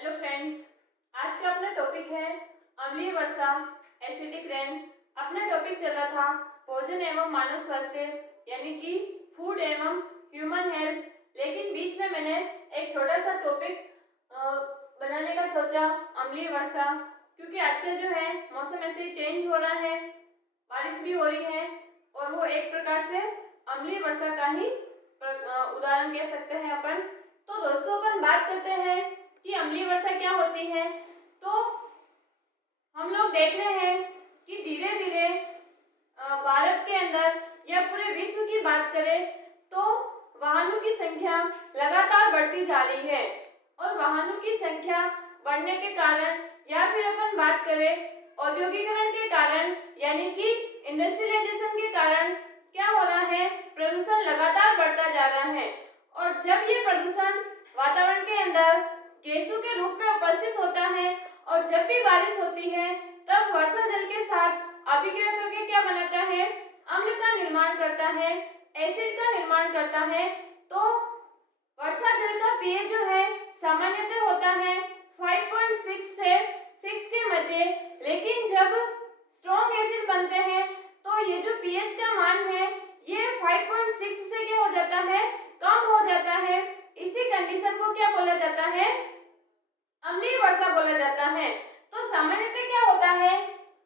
Hello friends, आज का अपना टॉपिक है अम्लीय वर्षा, एसिडिक रेन। अपना टॉपिक चल रहा था भोजन एवं मानव स्वास्थ्य यानी कि फूड एवं ह्यूमन हेल्थ। लेकिन बीच में मैंने एक छोटा सा टॉपिक बनाने का सोचा, अम्लीय वर्षा, क्योंकि आजकल जो है मौसम ऐसे चेंज हो रहा है, बारिश भी हो रही है और वो एक प्रकार से अम्लीय वर्षा का ही उदाहरण कह सकते हैं अपन। तो दोस्तों, अपन बात करते हैं कि अम्लीय वर्षा क्या होती है। तो हम लोग देख रहे हैं कि धीरे धीरे भारत के अंदर या पूरे विश्व की बात करें तो वाहनों की संख्या लगातार बढ़ती जा रही है और वाहनों की संख्या बढ़ने के कारण या फिर अपन बात करें औद्योगिकरण के कारण यानी कि इंडस्ट्रियलाइजेशन के कारण क्या हो रहा है, प्रदूषण लगातार बढ़ता जा रहा है। और जब ये प्रदूषण वातावरण के अंदर गैसों के रूप में उपस्थित होता है और जब भी बारिश होती है तब वर्षा जल के साथ अभिक्रिया करके क्या बनाता है, अम्ल का निर्माण करता है, एसिड का निर्माण करता है। तो वर्षा जल का पीएच जो है सामान्यतः होता है 5.6 से 6 के मध्य, लेकिन जब स्ट्रॉन्ग एसिड बनते हैं तो ये जो पीएच का मान है ये 5.6 से क्या हो जाता है, कम हो जाता है। इसी कंडीशन को क्या बोला जाता है, अम्लीय वर्षा बोला जाता है। तो सामान्यतः क्या होता है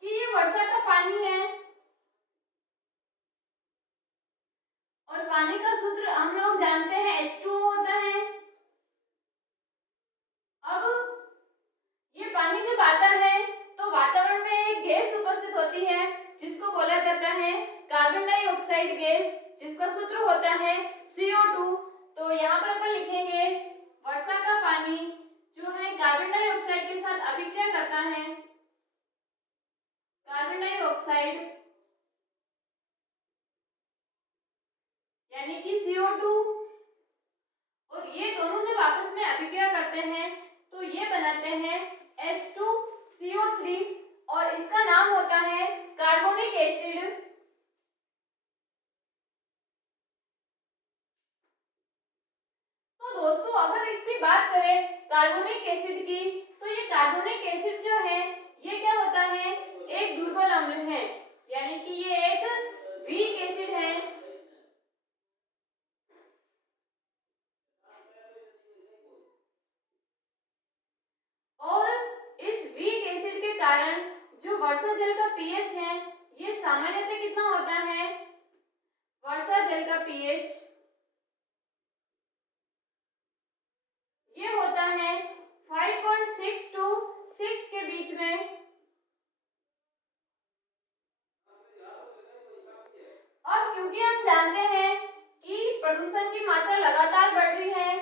कि ये वर्षा का पानी है और पानी का सूत्र हम लोग जानते हैं H2O होता है। अब ये पानी जब आता है तो वातावरण में एक गैस उपस्थित होती है जिसको बोला जाता है कार्बन डाइऑक्साइड गैस, जिसका सूत्र होता है CO2। तो यहाँ पर अपन लिखेंगे वर्षा का पानी जो है कार्बन डाइऑक्साइड के साथ अभिक्रिया करता है, कार्बन डाइऑक्साइड यानी कि CO2, और ये दोनों जब आपस में अभिक्रिया करते हैं तो ये बनाते हैं H2CO3 और इसका नाम होता है कार्बोनिक एसिड। तो दोस्तों, अगर इसकी बात करें कार्बोनिक एसिड की, तो ये कार्बोनिक एसिड जो है ये क्या होता है, एक दुर्बल अम्ल है, यानी कि ये एक वीक एसिड है। और इस वीक एसिड के कारण जो वर्षा जल का पीएच है ये सामान्यतः कितना होता है, वर्षा जल का पीएच ये होता है 5.6 टू 6 के बीच में। और क्योंकि हम जानते हैं कि प्रदूषण की मात्रा लगातार बढ़ रही है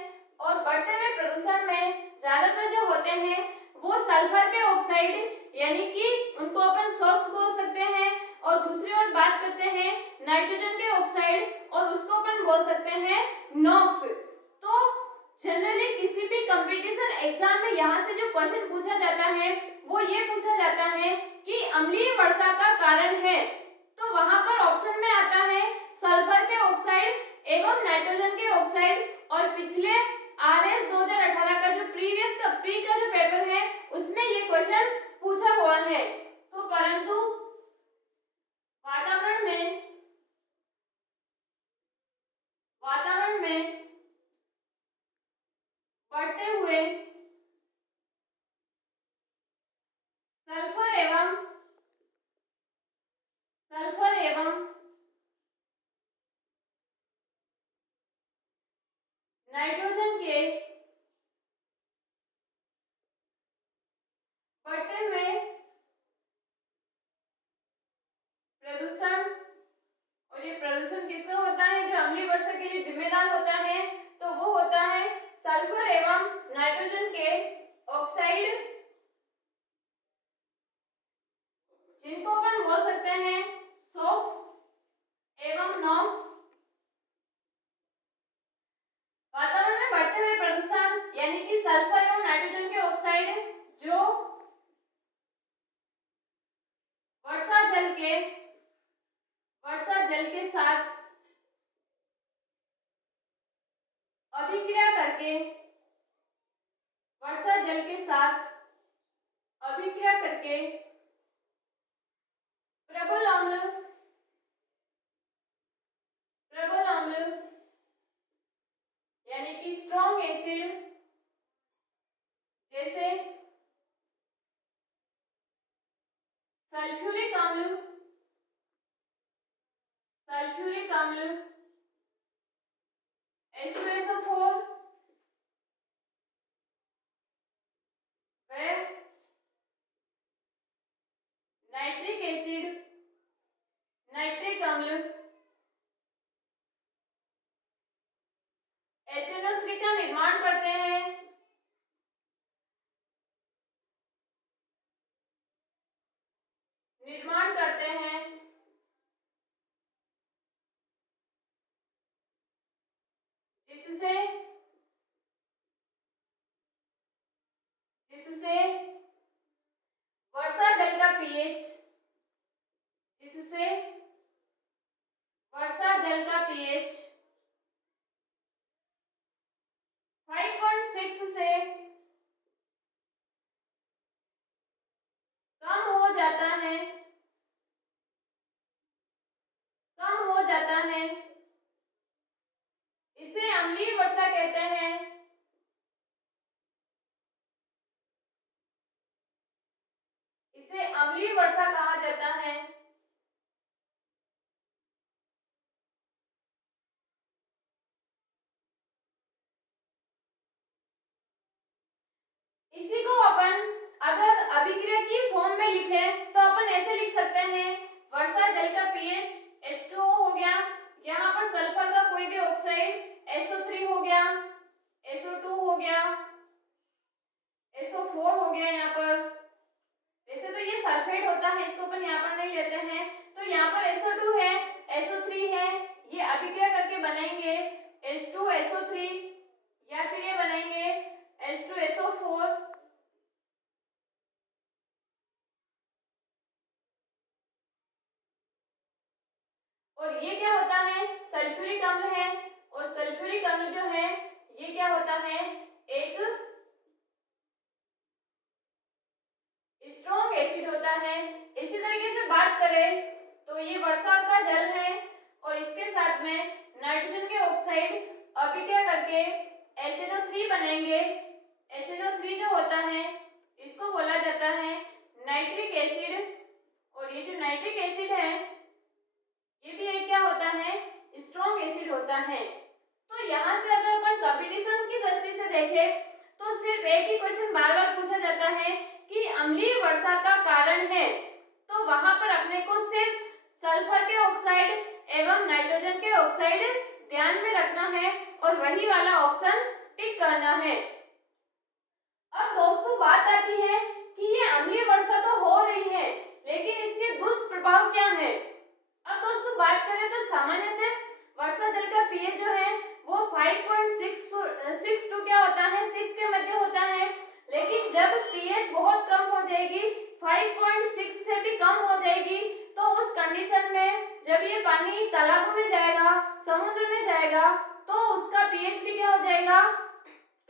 और बढ़ते हुए प्रदूषण में ज्यादातर जो होते हैं वो सल्फर के ऑक्साइड यानी कि उनको अपन सॉक्स बोल सकते हैं, और दूसरी ओर बात करते हैं नाइट्रोजन के ऑक्साइड और उसको अपन बोल सकते हैं नॉक्स। तो जनरली किसी भी कंपटीशन एग्जाम में यहाँ से जो क्वेश्चन पूछा जाता है वो ये पूछा जाता है कि अम्लीय वर्षा का कारण है, तो वहां पर ऑप्शन में आता है सल्फर के ऑक्साइड एवं नाइट्रोजन के ऑक्साइड। और पिछले RS 2018 का जो प्री का जो पेपर है उसमें ये क्वेश्चन पूछा हुआ है। तो परंतु वातावरण में बढ़ते हुए सल्फर एवं नाइट्रोजन के बढ़ते हुए प्रदूषण, और ये प्रदूषण किसका होता है, जो अम्लीय वर्षा के लिए जिम्मेदार होता है, तो वो होता है सल्फर एवं नाइट्रोजन के ऑक्साइड, जिनको अपन बोल सकते हैं सॉक्स एवं नॉक्स। वातावरण में बढ़ते हुए प्रदूषण यानी कि सल्फर एवं नाइट्रोजन के ऑक्साइड जो वर्षा जल के साथ अभिक्रिया करके वर्षा जल के साथ अभिक्रिया करके प्रबल अम्ल यानी कि स्ट्रॉन्ग एसिड जैसे सल्फ्यूरिक अम्ल H2SO4 व नाइट्रिक एसिड नाइट्रिक अम्ल HNO3 का निर्माण करते हैं। जिससे वर्षा जल का पीएच 5.6 से कम हो जाता है इसे अम्लीय वर्षा कहते हैं। इसे अम्लीय वर्षा कहा जाता है। इसी को अपन अगर अभिक्रिया की फॉर्म में लिखे तो अपन ऐसे लिख सकते हैं, वर्षा जल का पीएच H2O हो गया, यहाँ पर सल्फर का कोई भी ऑक्साइड SO3 हो गया, SO2 हो गया, SO4 हो गया। यहाँ पर वैसे तो ये सल्फेट होता है, इसको अपन यहाँ पर नहीं लेते हैं, तो यहाँ पर SO2 है, SO3 है, ये अभिक्रिया करके बनाएंगे H2SO3 या फिर ये बनाएंगे H2SO4। और ये क्या होता है, सल्फ्यूरिक अम्ल है, और सल्फ्यूरिक अम्ल जो है ये क्या होता है, एक स्ट्रॉन्ग एसिड होता है। इसी तरीके से बात करें तो ये वर्षा का जल है और इसके साथ में नाइट्रोजन के ऑक्साइड अभिक्रिया करके HNO3 बनेंगे। HNO3 जो होता है इसको बोला जाता है नाइट्रिक एसिड, और ये जो नाइट्रिक एसिड है ये भी एक क्या होता है, स्ट्रॉन्ग एसिड होता है। तो यहाँ से अगर अपन कंपटीशन की दृष्टि से देखें तो सिर्फ एक ही क्वेश्चन बार बार पूछा जाता है कि अम्लीय वर्षा का कारण है, तो वहां पर अपने को सिर्फ सल्फर के ऑक्साइड एवं नाइट्रोजन के ऑक्साइड ध्यान में रखना है और वही वाला ऑप्शन टिक करना है। अब दोस्तों बात आती है कि ये अम्लीय वर्षा तो हो रही है, लेकिन इसके दुष्प्रभाव क्या है। अब दोस्तों बात करें तो सामान्यतः वर्षा जल का पीएच जो है वो 5.6 टू क्या होता है, 6 के मध्य होता है, लेकिन जब पीएच बहुत कम हो जाएगी, 5.6 से भी कम हो जाएगी, तो उस कंडीशन में जब ये पानी तालाबों में जाएगा, समुद्र में जाएगा, तो उसका पीएच भी क्या हो जाएगा,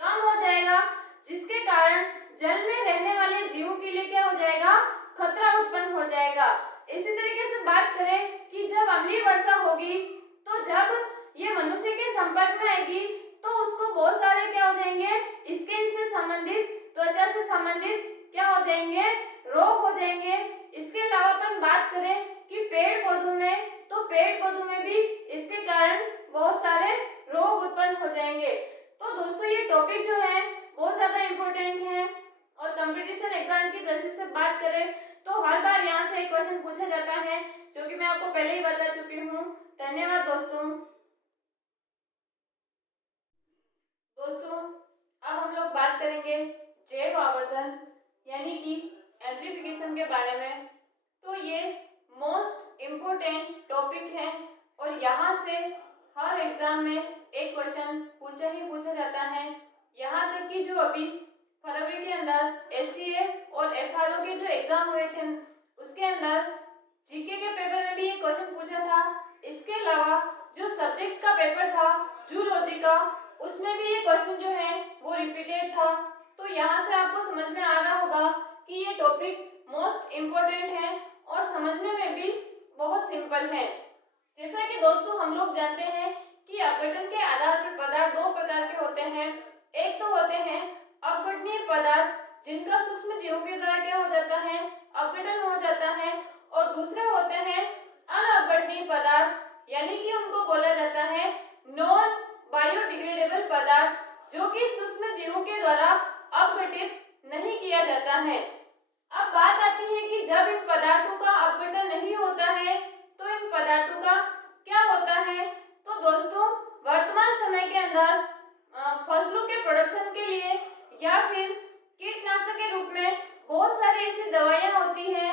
कम हो जाएगा, जिसके कारण जल में रहने वाले जीवों के लिए क्या हो जाएगा, खतरा उत्पन्न हो जाएगा। इसी तरीके से बात करें कि जब अम्लीय वर्षा होगी तो जब ये मनुष्य के संपर्क में आएगी तो उसको बहुत सारे क्या हो जाएंगे, स्किन से संबंधित, त्वचा से संबंधित क्या हो जाएंगे, रोग हो जाएंगे। इसके अलावा अपन बात करें कि पेड़ पौधों में, तो पेड़ पौधों में भी इसके कारण बहुत सारे रोग उत्पन्न हो जाएंगे। तो दोस्तों ये टॉपिक जो है बहुत ज्यादा इम्पोर्टेंट है, और कंपटीशन एग्जाम की दृष्टि से बात करें तो हर बार यहाँ से एक क्वेश्चन पूछा जाता है, जो कि मैं आपको पहले ही बता चुकी हूँ। धन्यवाद दोस्तों। अब हम लोग बात करेंगे जैव आवर्धन यानी कि एम्प्लीफिकेशन के बारे में। तो ये मोस्ट इम्पोर्टेंट टॉपिक है और यहाँ से हर एग्जाम में एक क्वेश्चन पूछा जाता है। यहाँ तक कि जो अभी फरवरी के अंदर SCA और FRO के जो एग्जाम हुए थे उसके अंदर जीके के पेपर में भी एक क्वेश्चन पूछा था। इसके अलावा जो सब्जेक्ट का पेपर था जूलॉजी का, उसमें भी ये क्वेश्चन जो है वो रिपीटेड था। तो यहाँ से आपको समझ में आ रहा होगा कि ये टॉपिक मोस्ट इम्पोर्टेंट है और समझने में भी बहुत सिंपल है। जैसा कि दोस्तों हम लोग जानते हैं कि अपघटन के आधार पर पदार्थ दो प्रकार के होते हैं। एक तो होते हैं अपघटनीय पदार्थ जिनका सूक्ष्म जीवों के द्वारा क्या हो जाता है, अपघटन हो जाता है, और दूसरे होते हैं अनअपघटनीय पदार्थ यानी कि उनको बोला जाता है नॉन बायोडिग्रेडेबल पदार्थ जो कि सूक्ष्म जीवों के द्वारा अपघटित नहीं किया जाता है। अब बात आती है कि जब इन पदार्थों का अपघटन नहीं होता है तो इन पदार्थों का क्या होता है। तो दोस्तों वर्तमान समय के अंदर फसलों के प्रोडक्शन के लिए या फिर कीटनाशक के रूप में बहुत सारी ऐसी दवाइयां होती हैं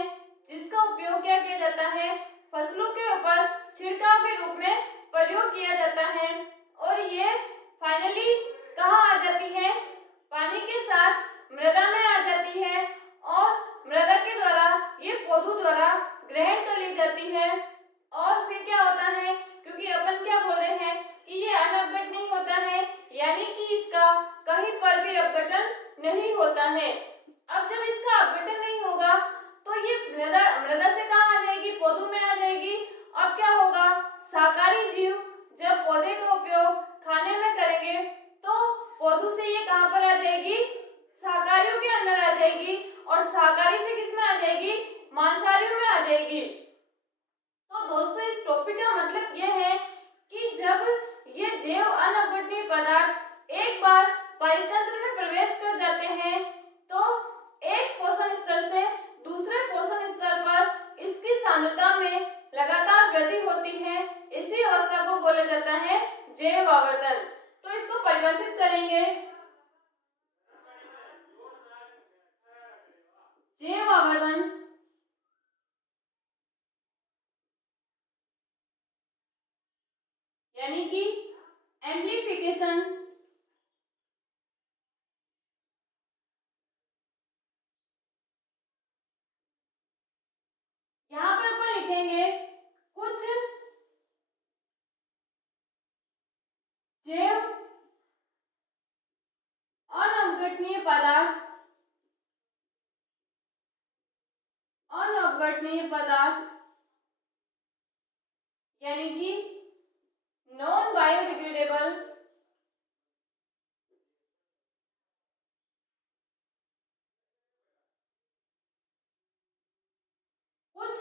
जिसका उपयोग क्या किया जाता है, फसलों के ऊपर छिड़काव के रूप में प्रयोग किया जाता है और ये फाइनली कहाँ आ जाती है, पानी के साथ मृदा में आ जाती है और मृदा के द्वारा ये पौधों द्वारा ग्रहण कर ली जाती है। और फिर क्या होता है, क्योंकि अपन क्या बोल रहे हैं कि ये अनअपघटनीय होता है यानी कि इसका कहीं पर भी अपघटन नहीं होता है। अब जब इसका अपघटन नहीं होगा तो ये मृदा से कहाँ आ जाएगी, पौधों में आ जाएगी। अब क्या होगा, शाकाहारी जीव जब पौधे का उपयोग खाने में करेंगे तो पौधों से ये कहाँ पर आ जाएगी, शाकाहारियों के अंदर आ जाएगी और शाकाहारी से किसमें आ जाएगी, मांसाहारियों में आ जाएगी। तो दोस्तों इस टॉपिक का मतलब यह है कि जब ये जैव अनअपघटनीय पदार्थ एक बार परितंत्र में प्रवेश कर जाते हैं तो एक पोषण स्तर से दूसरे पोषण स्तर पर इसकी सांद्रता में लगातार वृद्धि होती है। इसी अवस्था को बोला जाता है जैव आवर्धन। तो इसको परिभाषित करेंगे, जैव आवर्धन यानी कि एम्प्लीफिकेशन यहाँ पर अपन लिखेंगे कुछ जैव अनअपघटनीय पदार्थ यानी कि नॉन बायोडिग्रेडेबल कुछ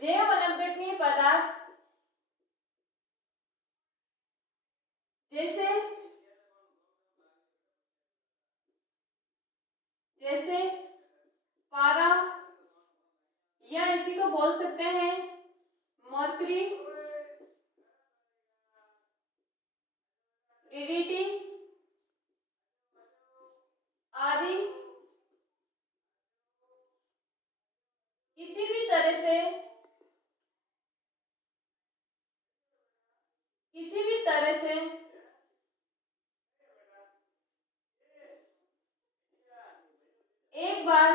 जैव अनअपघटनीय पदार्थ जैसे पारा या इसी को बोल सकते हैं मर्क्यूरी, डीडीटी आदि किसी भी तरह से एक बार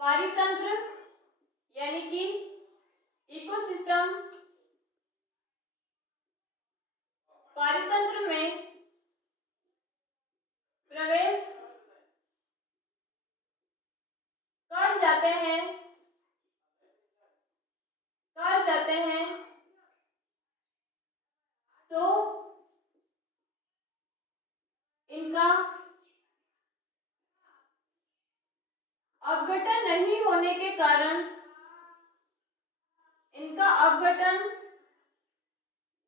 पारितंत्र यानी कि इकोसिस्टम पारितंत्र में प्रवेश कर जाते हैं तो इनका अपघटन नहीं होने के कारण इनका अपघटन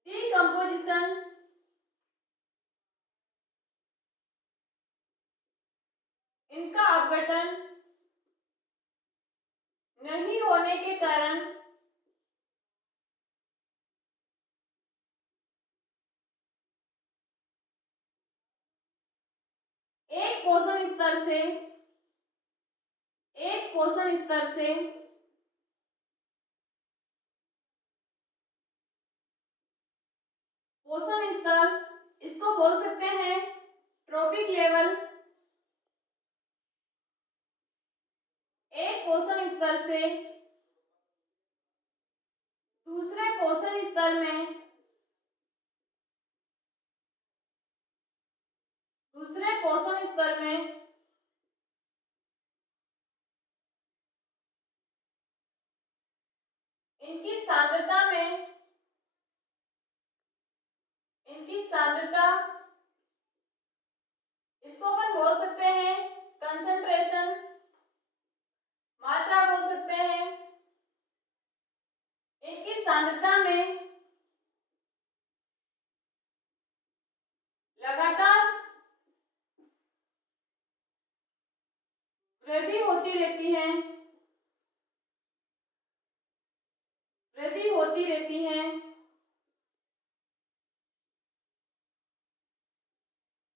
डीकंपोजिशन नहीं होने के कारण एक पोषण स्तर से पोषण स्तर इसको बोल सकते हैं ट्रॉपिक लेवल। एक पोषण स्तर से दूसरे पोषण स्तर में इनकी सांद्रता इसको अपन बोल सकते हैं कंसंट्रेशन, मात्रा बोल सकते हैं। इनकी सांद्रता में लगातार वृद्धि होती रहती है,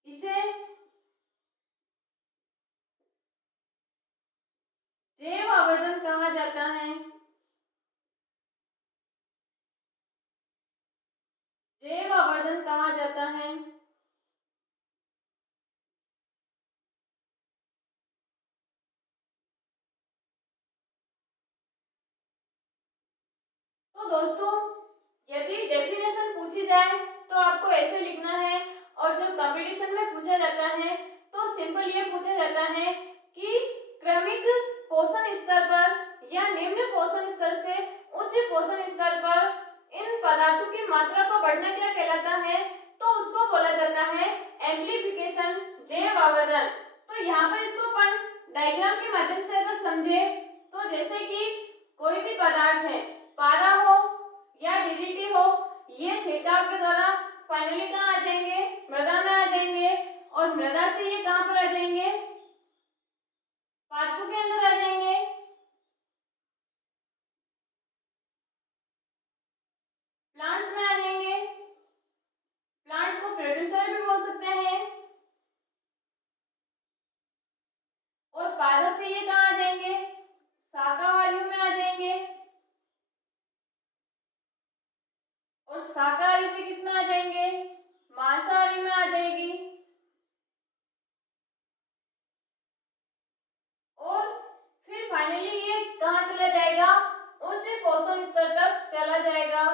इसे जैव आवर्धन कहा जाता है। तो दोस्तों, यदि डेफिनेशन पूछी जाए तो आपको ऐसे लिखना है, और जब कंपटीशन में पूछा जाता है तो सिंपल ये पूछा जाता है कि क्रमिक पोषण स्तर पर या निम्न पोषण स्तर से उच्च पोषण स्तर पर इन पदार्थों की मात्रा को बढ़ना क्या कहलाता है, तो उसको बोला जाता है एम्प्लीफिकेशन, जैव आवर्धन। तो यहाँ पर इसको अपन डायग्राम के माध्यम से अगर समझे तो जैसे कि कोई भी पदार्थ है, पारा हो या डीडीटी हो, ये छिड़काव के द्वारा फाइनली कहाँ आ जाएंगे, मृदा में आ जाएंगे, और मृदा से ये कहाँ पर आ जाएंगे, पादपों के अंदर आ जाएंगे। प्लांट्स में आ जाएंगे, प्लांट को प्रोड्यूसर भी बोल सकते हैं, और पादप से ये कहाँ आ जाएंगे, शाकाहारियों में आ जाएंगे, और शाकाहारी से किस में आ जाएंगे, मांसाहारी में आ जाएगी, और फिर फाइनली ये कहाँ चला जाएगा, उच्च पोषण स्तर तक चला जाएगा।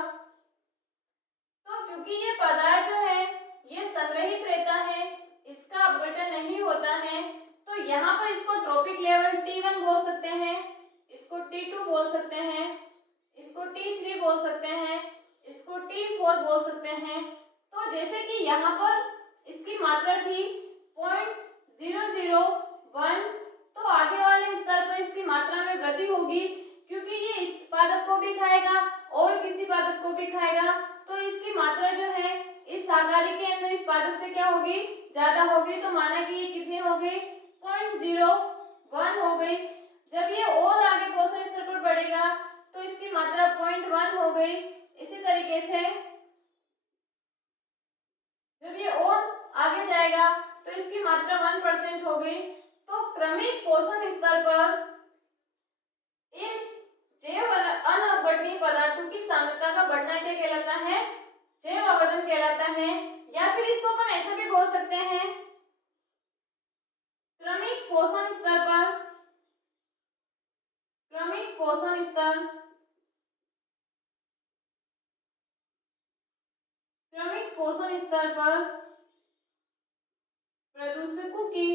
तो क्योंकि ये पदार्थ जो है ये संग्रहित रहता है, इसका अपघटन नहीं होता है, तो यहाँ पर इसको ट्रॉपिक लेवल T1 बोल सकते हैं, इसको T2 बोल सकते हैं, इसको T3 बोल सकते हैं, इसको T4 बोल सकते हैं। तो जैसे कि यहाँ पर इसकी मात्रा थी 0.001, तो आगे वाले स्तर पर इसकी मात्रा में वृद्धि होगी, क्योंकि ये इस पादप को भी खाएगा और किसी पादप को भी खाएगा, तो इसकी मात्रा जो है इस शाकाहारी के अंदर इस पादप से क्या होगी, ज्यादा होगी। तो माना कि ये कितनी हो गई, 0.01 हो गई। जब ये और आगे पोषण स्तर पर बढ़ेगा तो इसकी मात्रा 0.1 हो गई। इसी तरीके से जब ये और आगे जाएगा तो इसकी मात्रा 1% हो गई। तो क्रमिक पोषण स्तर पर इन जैव अनअपघटनीय पदार्थों की सांद्रता का बढ़ना क्या कहलाता है, जैव आवर्धन कहलाता है। या फिर इसको अपन ऐसे भी बोल सकते हैं, क्रमिक पोषण स्तर पर प्रदूषकों की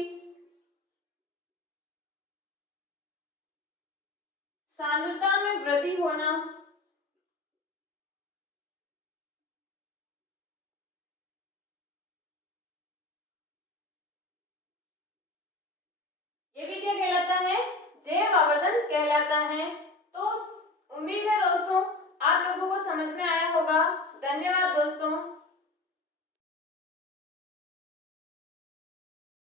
सांद्रता में वृद्धि होना, ये भी क्या कहलाता है, जैव आवर्धन कहलाता है। तो उम्मीद है दोस्तों आप लोगों को समझ में आया होगा।